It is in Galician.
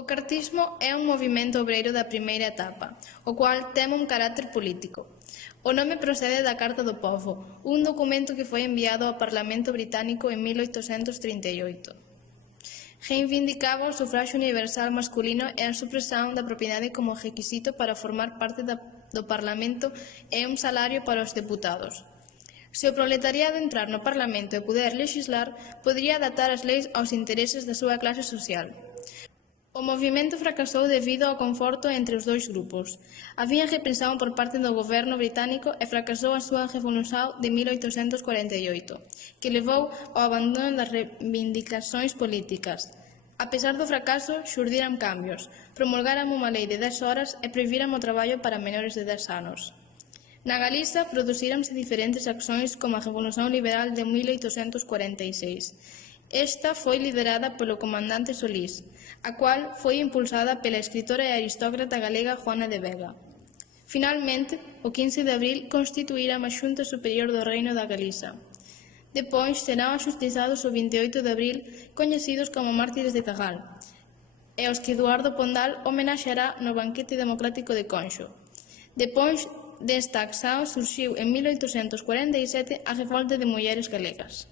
O cartismo é un movimento obreiro da primeira etapa, o cual ten un carácter político. O nome procede da Carta do Povo, un documento que foi enviado ao Parlamento británico en 1838. Reivindicaba o sufraxio universal masculino e a supresión da propiedade como requisito para formar parte do Parlamento e un salario para os deputados. Se o proletariado entrar no Parlamento e poder lexislar, podería adaptar as leis aos intereses da súa clase social. O movimento fracasou debido ao conforto entre os dois grupos. Había represión por parte do goberno británico e fracasou a súa revolución de 1848, que levou ao abandono das reivindicacións políticas. A pesar do fracaso, xurdiran cambios, promulgaran unha lei de 10 horas e prohibiran o traballo para menores de 10 anos. Na Galiza producíranse diferentes accións como a Revolución Liberal de 1846. Esta foi liderada polo comandante Solís, a cual foi impulsada pela escritora e aristócrata galega Juana de Vega. Finalmente, o 15 de abril constituíra a Xunta Superior do Reino da Galiza. Depois serán axustizados o 28 de abril, coñecidos como mártires de Cagal, e os que Eduardo Pondal homenaxeará no Banquete Democrático de Conxo. Depois desta acción surxiu en 1847 a Revolta de Mulleres Galegas.